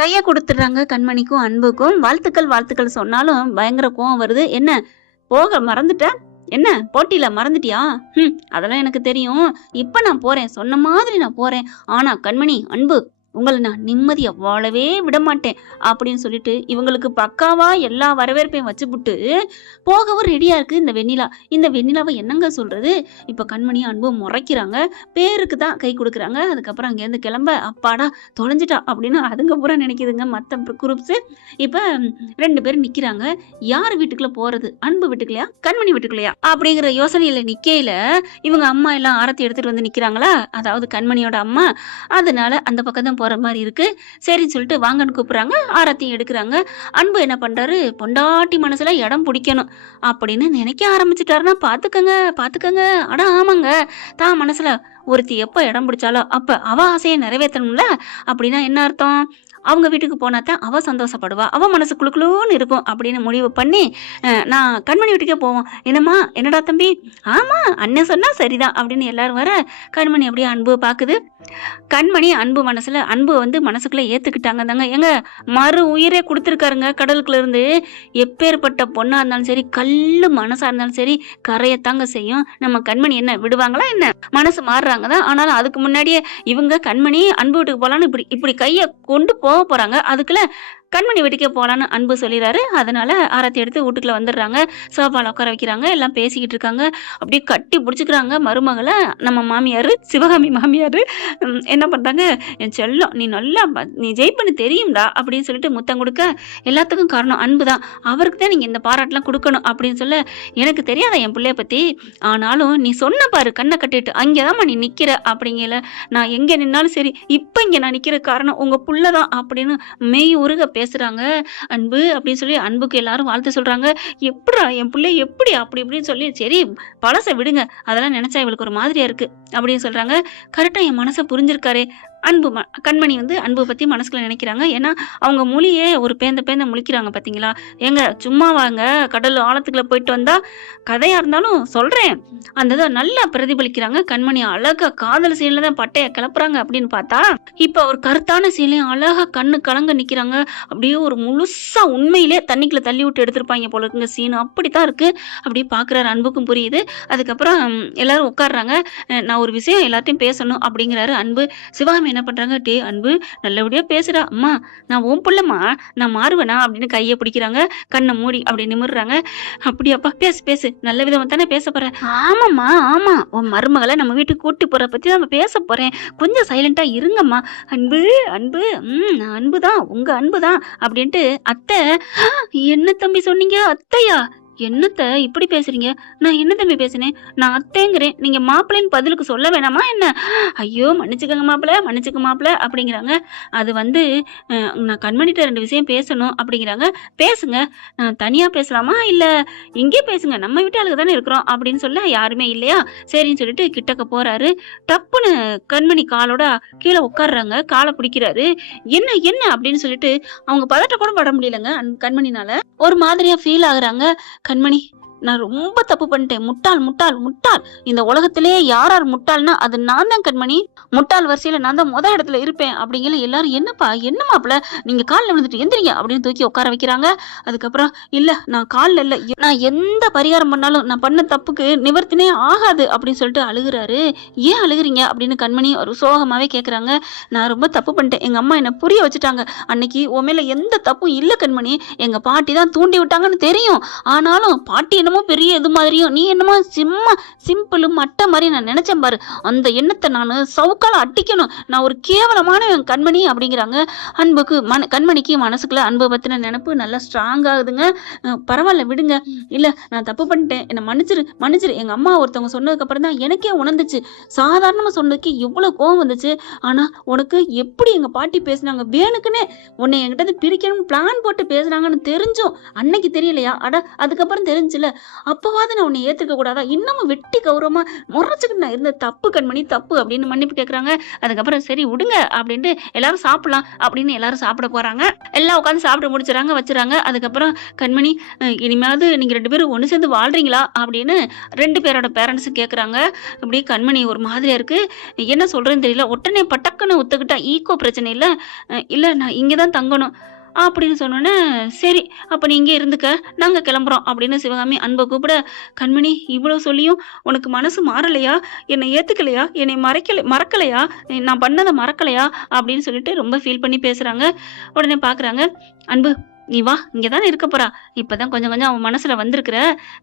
கைய குடுத்துடுறாங்க கண்மணிக்கும், அன்புக்கும். வாழ்த்துக்கள், வாழ்த்துக்கள் சொன்னாலும் பயங்கர கோவம் வருது. என்ன போக மறந்துட்ட? என்ன போட்டியில மறந்துட்டியா? அதெல்லாம் எனக்கு தெரியும். இப்ப நான் போறேன். சொன்ன மாதிரி நான் போறேன். ஆனா கண்மணி, அன்பு உங்கள நான் நிம்மதியா வாழவே விடமாட்டேன் அப்படின்னு சொல்லிட்டு இவங்களுக்கு பக்காவா எல்லா வரவேற்பையும் வச்சுப்புட்டு போகவும் ரெடியா இருக்கு இந்த வெண்ணிலா. இந்த வெண்ணிலாவை என்னங்க சொல்றது? இப்ப கண்மணி அன்பு முறைக்கிறாங்க. பேருக்கு தான் கை கொடுக்குறாங்க. அதுக்கப்புறம் அங்கேருந்து கிளம்ப அப்பாடா தொலைஞ்சிட்டா அப்படின்னு அதுங்க பூரா நினைக்குதுங்க மத்த குரூப்ஸ். இப்ப 2 பேரும் நிக்கிறாங்க. யார் வீட்டுக்குள்ள போறது? அன்பு வீட்டுக்குள்ளயா கண்மணி வீட்டுக்குள்ளயா அப்படிங்கிற யோசனையில நிக்கையில இவங்க அம்மா எல்லாம் ஆரத்தி எடுத்துட்டு வந்து நிக்கிறாங்களா, அதாவது கண்மணியோட அம்மா. அதனால அந்த பக்கம் தான் போற மாதிரி இருக்கு. சரின்னு சொல்லிட்டு வாங்கன்னு கூப்பிடுறாங்க. ஆரத்தியும் எடுக்கிறாங்க. அன்பு என்ன பண்றாரு? பொண்டாட்டி மனசுல இடம் பிடிக்கணும் அப்படின்னு நினைக்க ஆரம்பிச்சுட்டாருன்னா பாத்துக்கங்க பாத்துக்கங்க. அட ஆமாங்க, தான் மனசுல ஒருத்தி எப்ப இடம் பிடிச்சாலோ அப்ப அவ ஆசையை நிறைவேற்றணும்ல. அப்படின்னா என்ன அர்த்தம்? அவங்க வீட்டுக்கு போனாதான் அவ சந்தோஷப்படுவா, அவ மனசு குளுக்குளுன்னு இருக்கும் அப்படின்னு முடிவு பண்ணி நான் கண்மணி வீட்டுக்கே போவோம். என்னம்மா, என்னடா தம்பி? ஆமா, அண்ணன் சொன்னா சரிதான் அப்படின்னு எல்லாரும் வர கண்மணி அப்படியே அன்பு பாக்குது. கண்மணி அன்பு மனசுல அன்பு மனசுக்குள்ள ஏத்துக்கிட்டாங்க தாங்க. எங்க மறு உயிரே கொடுத்துருக்காருங்க கடலுக்குள்ள இருந்து. எப்பேற்பட்ட பொண்ணா இருந்தாலும் சரி, கல்லு மனசா இருந்தாலும் சரி, கரையத்தாங்க செய்யும். நம்ம கண்மணி என்ன விடுவாங்களா என்ன? மனசு மாறுறாங்க தான். ஆனாலும் அதுக்கு முன்னாடியே இவங்க கண்மணி அன்பு வீட்டுக்கு போலான்னு இப்படி கையை கொண்டு போக போறாங்க. அதுக்குள்ள கண்மணி வீட்டுக்கே போகலான்னு அன்பு சொல்லிடுறாரு. அதனால ஆரத்தி எடுத்து வீட்டுக்குள்ள வந்துடுறாங்க. சோஃபால உட்கார வைக்கிறாங்க. எல்லாம் பேசிக்கிட்டு இருக்காங்க. அப்படியே கட்டி பிடிச்சிக்கிறாங்க மருமகளை. நம்ம மாமியார் சிவகாமி மாமியார் என்ன பண்றாங்க? என் செல்லம், நீ ஜெயிப்பன்னு தெரியும்டா அப்படின்னு சொல்லிட்டு முத்தம் கொடுக்க, எல்லாத்துக்கும் காரணம் அன்பு தான், அவருக்கு தான் நீங்க இந்த பாராட்டெல்லாம் கொடுக்கணும் அப்படின்னு சொல்ல, எனக்கு தெரியாத என் பிள்ளைய பத்தி, ஆனாலும் நீ சொன்ன பாரு கண்ணை கட்டிட்டு அங்கேதாம்மா நீ நிக்கிற அப்படிங்கல. நான் எங்க நின்னாலும் சரி, இப்ப இங்க நான் நிக்கிற காரணம் உங்க புள்ளதான் அப்படின்னு மெய் உருக பேசுறாங்க அன்பு அப்படின்னு சொல்லி அன்புக்கு எல்லாரும் வாழ்த்து சொல்றாங்க. எப்படிடா என் பிள்ளை எப்படி அப்படி இப்படின்னு சொல்லி, சரி பழசை விடுங்க, அதெல்லாம் நினைச்சா இவளுக்கு ஒரு மாதிரியா இருக்கு அப்படின்னு சொல்றாங்க. கரெக்டா என் மனசை புரிஞ்சிருக்காரு அன்பு. கண்மணி அன்பு பத்தி மனசுக்குள்ள நினைக்கிறாங்க. ஏன்னா அவங்க மொழியே ஒரு பேந்த முழிக்கிறாங்க பாத்தீங்களா. ஏங்க சும்மா வாங்க, கடல் ஆழத்துக்குள்ள போயிட்டு வந்தா கதையா இருந்தாலும் சொல்றேன் அந்த இதை நல்லா பிரதிபலிக்கிறாங்க. கண்மணி அழகா காதல் சீன்ல தான் பட்டைய கிளப்புறாங்க அப்படின்னு பார்த்தா, இப்ப ஒரு கருத்தான சீன்லயும் அழகா கண்ணு கலங்க நிக்கிறாங்க. அப்படியே ஒரு முழுசா உண்மையிலே தண்ணிக்குள்ள தள்ளி விட்டு எடுத்திருப்பாங்க போல இருக்குங்க சீன். அப்படித்தான் இருக்கு. அப்படி பாக்குறாரு, அன்புக்கும் புரியுது. அதுக்கப்புறம் எல்லாரும் உட்காடுறாங்க. நான் ஒரு விஷயம் எல்லாத்தையும் பேசணும் அப்படிங்கிறாரு அன்பு. சிவகாமி என்ன பண்றாங்க? டே அன்பு, நல்லபடியா பேசுறா அம்மா, நான் உன் புள்ளம்மா, நான் மாறுவேனா அப்படின்னு கையை பிடிக்கிறாங்க. கண்ணை மூடி அப்படி நிமிர்றாங்க. அப்படியாப்பா, பேசு பேசு, நல்ல விதமா தானே பேச போறேன். ஆமாம்மா ஆமா, உன் மருமகளை நம்ம வீட்டுக்கு கூட்டி போற பத்தி நம்ம பேச போறேன், கொஞ்சம் சைலண்டா இருங்கம்மா. அன்பு அன்பு, அன்புதான், உங்க அன்புதான் அப்படின்ட்டு. அத்தை, என்ன தம்பி சொன்னீங்க? அத்தையா? என்னத்த இப்படி பேசுறீங்க? நான் என்ன தம்பி பேசுனேன்? நான் அத்தைங்கிறேன், நீங்க மாப்பிள்ளைன்னு பதிலுக்கு சொல்ல வேணாமா என்ன? ஐயோ மன்னிச்சுக்கங்க மாப்பிள்ள, மன்னிச்சுக்க மாப்பிள்ள அப்படிங்கிறாங்க. அது நான் கண்மணிட்ட 2 விஷயம் பேசணும் அப்படிங்கிறாங்க. பேசுங்க, நான் தனியா பேசலாமா இல்ல இங்கே பேசுங்க, நம்ம வீட்டாளுக்கு தானே இருக்கிறோம் அப்படின்னு சொல்ல யாருமே இல்லையா. சரின்னு சொல்லிட்டு கிட்டக்க போறாரு. டப்புன்னு கண்மணி காலோட கீழே உட்காடுறாங்க. காலை பிடிக்கிறாரு. என்ன என்ன அப்படின்னு சொல்லிட்டு அவங்க பதட்ட கூட பட முடியலங்க கண்மணினால. ஒரு மாதிரியா ஃபீல் ஆகுறாங்க. கண்மணி, நான் ரொம்ப தப்பு பண்ணிட்டேன், முட்டாள் முட்டாள் முட்டாள், இந்த உலகத்திலே யார் முட்டாள்னா அது நான் தான் கண்மணி, முட்டாள் வரிசையில நான் தான் முத இடத்துல இருப்பேன் அப்படிங்கிற. எல்லாரும் என்னப்பா என்ன மாப்பிள்ள, நீங்க காலில் விழுந்துட்டு எந்திரிங்க அப்படின்னு தூக்கி உட்கார வைக்கிறாங்க. அதுக்கப்புறம் இல்ல, நான் காலில் இல்ல, நான் எந்த பரிகாரம் பண்ணாலும் நான் பண்ண தப்புக்கு நிவர்த்தினே ஆகாது அப்படின்னு சொல்லிட்டு அழுகுறாரு. ஏன் அழுகுறீங்க அப்படின்னு கண்மணி ஒரு சோகமாவே கேட்கறாங்க. நான் ரொம்ப தப்பு பண்ணிட்டேன், எங்க அம்மா என்ன புரிய வச்சுட்டாங்க, அன்னைக்கு உன் மேல எந்த தப்பும் இல்ல கண்மணி, எங்க பாட்டி தான் தூண்டி விட்டாங்கன்னு தெரியும், ஆனாலும் பாட்டி என்னமோ பெரிய இது மாதிரியும் நீ என்னமோ சிம்பிள் மட்ட மாதிரி நான் நினைச்சேன் பாரு, அந்த எண்ணத்தை நான் சவுக்கால அட்டிக்கணும், நான் ஒரு கேவலமான கண்மணி அப்படிங்கிறாங்க. அன்புக்கு கண்மணிக்கு மனசுக்குள்ள அன்பை பத்தின நினைப்பு நல்லா ஸ்ட்ராங் ஆகுதுங்க. பரவாயில்ல விடுங்க, இல்ல நான் தப்பு பண்ணிட்டேன், என்ன மன்னிச்சிரு. எங்க அம்மா ஒருத்தவங்க சொன்னதுக்கு அப்புறம் தான் எனக்கே உணர்ந்துச்சு, சாதாரணமா சொன்னதுக்கு எவ்வளவு கோவம் வந்துச்சு, ஆனா உனக்கு எப்படி எங்க பாட்டி பேசினாங்க, வேணுக்குன்னே உன்னை என்கிட்ட பிரிக்கணும் பிளான் போட்டு பேசுறாங்கன்னு தெரிஞ்சும் அன்னைக்கு தெரியலையா? அட அதுக்கப்புறம் தெரிஞ்சுல, அப்பவாவது நான் உன்னை ஏத்துக்க கூடாதா? இன்னமும் வெட்டி கௌரவமா முறைச்சுக்கிட்டு நான் இருந்த தப்பு கண்மணி தப்பு அப்படின்னு மன்னிப்பு கேட்கறாங்க. அதுக்கப்புறம் சரி விடுங்க அப்படின்ட்டு எல்லாரும் சாப்பிடலாம் அப்படின்னு எல்லாரும் சாப்பிட போறாங்க. எல்லாம் உட்காந்து சாப்பிட முடிச்சுறாங்க வச்சுறாங்க. அதுக்கப்புறம் கண்மணி இனிமேவது நீங்க 2 பேரும் ஒன்று சேர்ந்து வாழ்றீங்களா அப்படின்னு 2 பேரோட பேரண்ட்ஸ் கேட்குறாங்க. அப்படியே கண்மணி ஒரு மாதிரியா இருக்கு. என்ன சொல்றேன்னு தெரியல. உடனே பட்டக்குன்னு ஒத்துக்கிட்டா ஈகோ பிரச்சனை இல்லை இல்லை நான் இங்கே தான் தங்கணும் அப்படின்னு சொன்னோன்னே சரி அப்போ நீ இங்கே இருந்துக்க நாங்கள் கிளம்புறோம் அப்படின்னு சிவகாமி அன்பை கூப்பிட கண்மணி இவ்வளோ சொல்லியும் உனக்கு மனசு மாறலையா? என்னை ஏற்றுக்கலையா? என்னை மறக்கலையா? நான் பண்ணதை மறக்கலையா அப்படின்னு சொல்லிட்டு ரொம்ப ஃபீல் பண்ணி பேசுகிறாங்க. உடனே பார்க்குறாங்க அன்பு நீ வா இங்கே தானே இருக்க போறா. இப்போதான் கொஞ்சம் கொஞ்சம் அவன் மனசுல வந்திருக்கிற.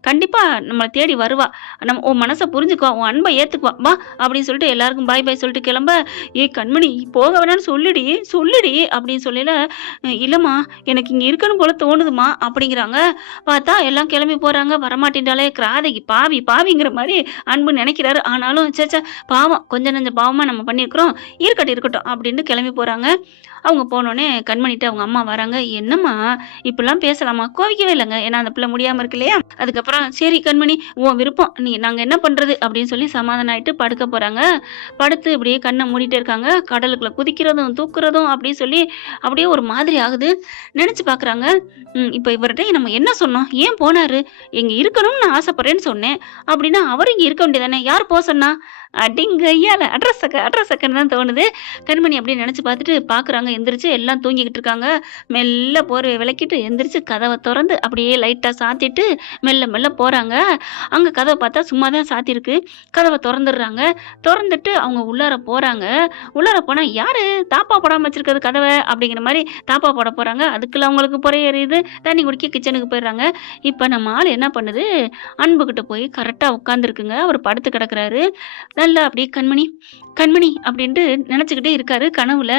கண்டிப்பா நம்மளை தேடி வருவா. நம்ம உன் மனசை புரிஞ்சுக்குவா, உன் அன்பை ஏத்துக்குவா வா அப்படின்னு சொல்லிட்டு எல்லாருக்கும் பாய் பாய் சொல்லிட்டு கிளம்ப கண்மணி போக வேணான்னு சொல்லுடி அப்படின்னு சொல்லல. இல்லம்மா எனக்கு இங்க இருக்கணும் போல தோணுதுமா அப்படிங்கிறாங்க. பார்த்தா எல்லாம் கிளம்பி போறாங்க. வரமாட்டேன்டாலே கிராதைக்கு பாவிங்கிற மாதிரி அன்பு நினைக்கிறாரு. ஆனாலும் சேச்சா பாவம் கொஞ்சம் நஞ்ச பாவமா நம்ம பண்ணியிருக்கிறோம், இருக்கட்டும் அப்படின்ட்டு கிளம்பி போறாங்க. அவங்க போனோடனே கண்மணிட்டு அவங்க அம்மா வராங்க. என்னம்மா இப்படிலாம் பேசலாமா? கோவிக்கவே இல்லைங்க, ஏன்னா அந்த பிள்ளை முடியாம இருக்கு இல்லையா. அதுக்கப்புறம் சரி கண்மணி உன் விருப்பம், நாங்க என்ன பண்றது அப்படின்னு சொல்லி சமாதானம் ஆயிட்டு படுக்க போறாங்க. படுத்து இப்படியே கண்ணை மூடிட்டே இருக்காங்க. கடலுக்குள்ள குதிக்கிறதும் தூக்குறதும் அப்படின்னு சொல்லி அப்படியே ஒரு மாதிரி ஆகுது. நினைச்சு பாக்குறாங்க இப்ப இவர்கிட்ட நம்ம என்ன சொன்னோம்? ஏன் போனாரு? எங்க இருக்கணும்னு நான் ஆசைப்படுறேன்னு சொன்னேன் அப்படின்னா அவர் இங்க இருக்க வேண்டியதானே? யார் போக சொன்னா? அடிங்கையால அட்ரஸக்கன்னு தான் தோணுது. கண்மணி அப்படின்னு நினைச்சு பார்த்துட்டு பாக்குறாங்க. எந்திரிச்சு எல்லாம் தூங்கிக்கிட்டு இருக்காங்க. மெல்ல போர்வை விளக்கிட்டு எந்திரிச்சு கதவை திறந்து அப்படியே லைட்டா சாத்திட்டு மெல்ல போறாங்க. அங்க கதவை பார்த்தா சும்மா தான் சாத்திருக்கு. கதவை திறந்துடுறாங்க. திறந்துட்டு அவங்க உள்ளார போறாங்க. உள்ளார போனா யாரு தாப்பா போடாம வச்சிருக்கிறது கதவை அப்படிங்கிற மாதிரி தாப்பா போட போறாங்க. அதுக்குள்ள அவங்களுக்கு பொறைய எறியுது. தண்ணி குடிக்க கிச்சனுக்கு போயிடுறாங்க. இப்ப நம்ம ஆள் என்ன பண்ணுது? அன்புகிட்ட போய் கரெக்டா உட்காந்துருக்குங்க. அவர் படுத்து கிடக்குறாரு. நல்லா அப்படியே கண்மணி அப்படின்ட்டு நினைச்சுக்கிட்டே இருக்காரு கனவுல.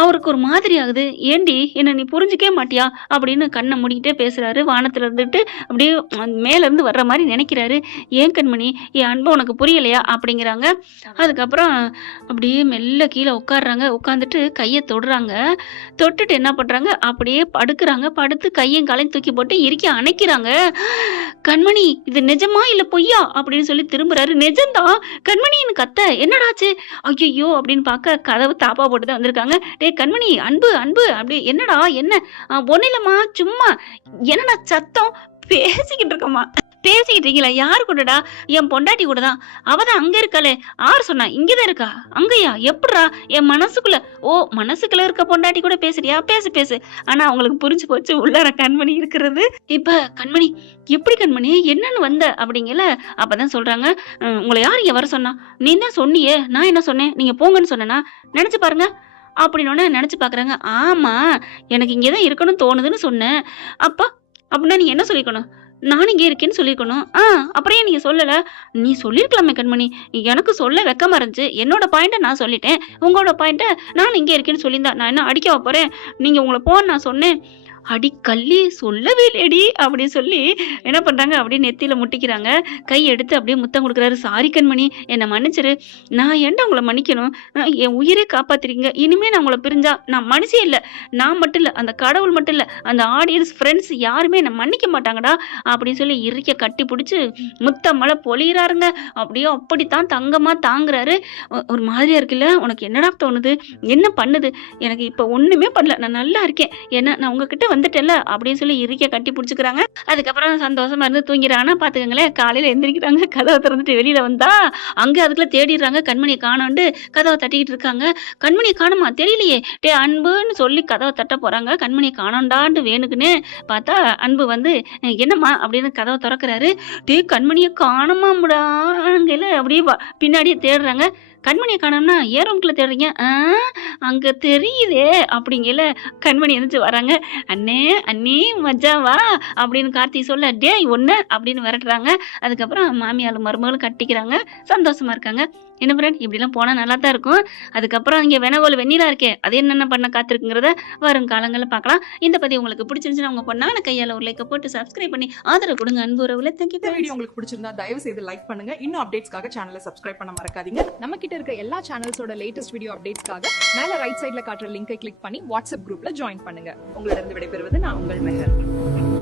அவருக்கு ஒரு மாதிரி ஆகுது. ஏண்டி என்ன நீ புரிஞ்சுக்கவே மாட்டியா அப்படின்னு கண்ணை மூடிக்கிட்டே பேசுறாரு. வானத்துல இருந்துட்டு அப்படியே மேல இருந்து வர்ற மாதிரி நினைக்கிறாரு. ஏன் கண்மணி என் அன்பு உனக்கு புரியலையா அப்படிங்கிறாங்க. அதுக்கப்புறம் அப்படியே மெல்ல கீழே உட்காடுறாங்க. உட்காந்துட்டு கையை தொடுறாங்க. தொட்டுட்டு என்ன பண்றாங்க? அப்படியே படுக்கிறாங்க. படுத்து கையும் காலையும் தூக்கி போட்டு இறுக்கி அணைக்கிறாங்க. கண்மணி இது நிஜமா இல்ல பொய்யா அப்படின்னு சொல்லி திரும்புறாரு. நிஜம்தான் கண்மணின்னு கத்த. என்னடாச்சு? ஐயோ அப்படின்னு பார்க்க கதவு தாப்பா போட்டுதான் வந்திருக்காங்க. டேய் கண்மணி அன்பு அப்படி என்னடா என்ன? ஒன்னும் இல்லம்மா சும்மா. என்னடா சத்தம்? பேசிக்கிட்டு இருக்கீங்களா? யாரு கூடடா? என் பொண்டாட்டி கூட தான். அவதான் அங்க இருக்காளே. ஆறு சொன்னா? இங்கதான் இருக்கா. அங்கயா? எப்படா? என் மனசுக்குள்ள. ஓ மனசுக்குள்ள இருக்க பொண்டாட்டி கூட பேசுறியா? பேசு. ஆனா அவங்களுக்கு புரிஞ்சு போச்சு உள்ளார கண்மணி இருக்கிறது. இப்ப கண்மணி எப்படி கண்மணி என்னன்னு வந்த அப்படிங்கல. அப்பதான் சொல்றாங்க உங்களை யார் இங்க வர சொன்னா? நீ தான் சொன்னியே. நான் என்ன சொன்னேன்? நீங்க போங்கன்னு சொன்னா? நினைச்சு பாருங்க அப்படின்னு நினைச்சு பாக்குறாங்க. ஆமா எனக்கு இங்கதான் இருக்கணும்னு தோணுதுன்னு சொன்னேன். அப்படின்னா நீ என்ன சொல்லிக்கணும்? நான் இங்கே இருக்கேன்னு சொல்லியிருக்கணும். அப்புறம் ஏன் நீங்க சொல்லல? நீ சொல்லியிருக்கலாமே கண்மணி. எனக்கு சொல்ல வெக்கமா இருந்துச்சு. என்னோட பாயிண்ட்டை நான் சொல்லிட்டேன். உங்களோட பாயிண்ட்டை நான் இங்கே இருக்கேன்னு சொல்லியிருந்தா நான் என்ன அடிக்க போறேன்? நீங்க உங்களை போன்னு நான் சொன்னேன். அடி கள்ளி சொல்லவே இல்லடி அப்படின்னு சொல்லி என்ன பண்றாங்க? அப்படியே நெத்தியில முட்டிக்கிறாங்க. கை எடுத்து அப்படியே முத்தம் கொடுக்குறாரு. சாரி கண்மணி என்னை மன்னிச்சிரு. நான் ஏன்டா உங்களை மன்னிக்கணும்? என் உயிரே காப்பாத்துறீங்க. இனிமே நான் உங்களை பிரிஞ்சா நான் மனுஷே இல்லை. நான் மட்டும் இல்லை, அந்த கடவுள் மட்டும் இல்லை, அந்த ஆடியன்ஸ் ஃப்ரெண்ட்ஸ் யாருமே என்னை மன்னிக்க மாட்டாங்கடா அப்படின்னு சொல்லி இறுக்க கட்டி பிடிச்சி முத்த மழை பொழியிறாருங்க. அப்படியே அப்படித்தான் தங்கமா தாங்குறாரு. ஒரு மாதிரியா இருக்குல்ல? உனக்கு என்னடா தோணுது? என்ன பண்ணுது? எனக்கு இப்ப ஒண்ணுமே பண்ணல, நான் நல்லா இருக்கேன். ஏன்னா நான் உங்ககிட்ட வந்துட்டேன்ல அப்படின்னு சொல்லி இறுக்கிய கட்டி பிடிச்சிக்கிறாங்க. அதுக்கப்புறம் சந்தோஷமா இருந்து தூங்கிறாங்கன்னா பாத்துக்கங்களேன். காலையில எந்திரிக்கிறாங்க. கதவை திறந்துட்டு வெளியில வந்தா அங்க அதுக்குள்ள தேடிடுறாங்க. கண்மணியை காணோண்டு கதவை தட்டிக்கிட்டு இருக்காங்க. கண்மணியை காணுமா? தெரியலையே. டே அன்புன்னு சொல்லி கதவை தட்ட போறாங்க. கண்மணியை காணோண்டான்னு வேணுக்குன்னு பார்த்தா அன்பு வந்து என்னம்மா அப்படின்னு கதவை திறக்கிறாரு. டே கண்மணியை காணுமாம்டா அப்படியே பின்னாடியே தேடுறாங்க. கண்மணியை காணோம்னா ஏன் ரூம்குள்ள தேடுறீங்க? அங்க தெரியுதே அப்படிங்கல. கண்மணி எந்திரிச்சு வராங்க. அண்ணே மஜாவா அப்படின்னு கார்த்தி சொல்ல டே ஒண்ணு அப்படின்னு விரட்டுறாங்க. அதுக்கப்புறம் மாமியாரும் மருமகளும் கட்டிக்கிறாங்க. சந்தோஷமா இருக்காங்க. என்ன ஃப்ரெண்ட் இப்படிலாம் போனால் நல்லா தான் இருக்கும். அதுக்கப்புறம் இங்கே வெனகோல் வெந்நீரா இருக்கே அது என்னென்ன பண்ண காத்திருக்குங்கிறத வரும் காலங்களில் பார்க்கலாம். இந்த பதிவு உங்களுக்கு பிடிச்சிருந்துச்சுன்னா உங்க பொண்ணான கையால் ஒரு லைக்கை போட்டு சப்ஸ்கிரைப் பண்ணி ஆதரவு கொடுங்க. அன்பு உறவுல தேங்க்யூ. இந்த வீடியோ உங்களுக்கு பிடிச்சிருந்தா தயவு செய்து லைக் பண்ணுங்க. இன்னும் அப்டேட்ஸ்க்காக சேனலை சப்ஸ்கிரைப் பண்ண மறக்காதீங்க. நம்ம கிட்ட இருக்க எல்லா சேனல்ஸோட லேட்டஸ்ட் வீடியோ அப்டேட்ஸ்க்காக மேல ரைட் சைட்ல காட்டுற லிங்கை கிளிக் பண்ணி வாட்ஸ்அப் குரூப்ல ஜாயின் பண்ணுங்க. உங்களிடம் விடைபெறுவது நான் உங்கள் மெஹர்.